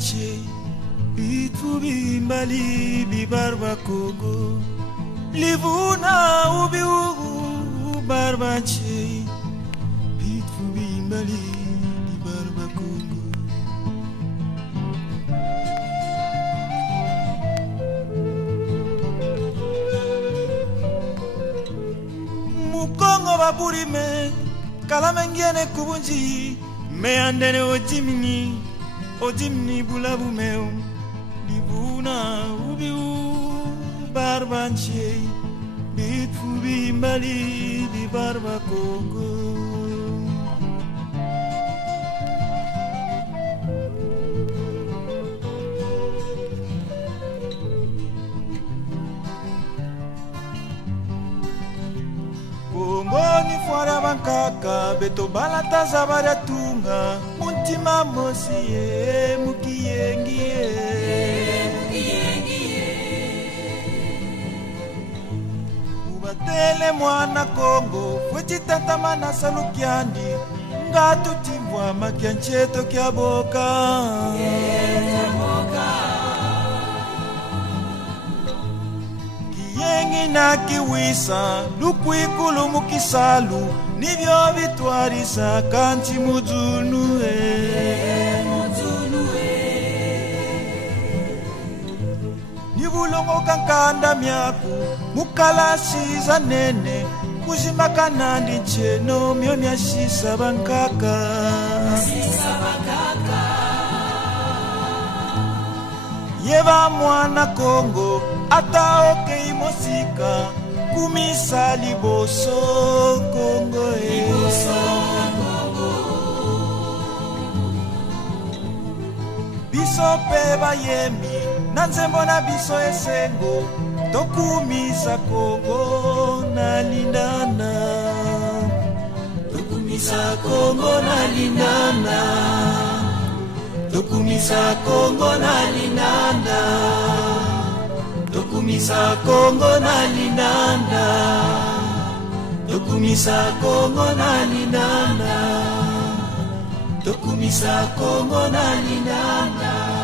banche bitu bimbali bibarba Congo livuna ubi barbanche bitu bimbali bibarba Congo mukongo baburime kalamengene kubunji me andene ojimni bulabu meu livuna ubi barbanche bitu bimbali bibarba Congo Congo ni fora bankaka beto balata zabaratunga muntima mosiye mukiyengie ubatele mwana Congo fwechitantama na salukiandi ngatu timwa makiancheto kia boka kiyengi na kiwisa lukwikulu mukisalu nivyo vitwarisa kanchi muzunue nibulongo kankanda myaku mukalasiza nene kuzimaka ndi cheno myo myashisa bankaka yeba mwana Congo ataoke imosika kumisa liboso Congo biso pe bayemi nanzembo na biso esengo tokumisa Congo nalindana tokumisa Congo nalindana tokumisa Congo nalindana tokumisa Congo nalindana tokumisa Congo nalindana tokumisa Congo nalindana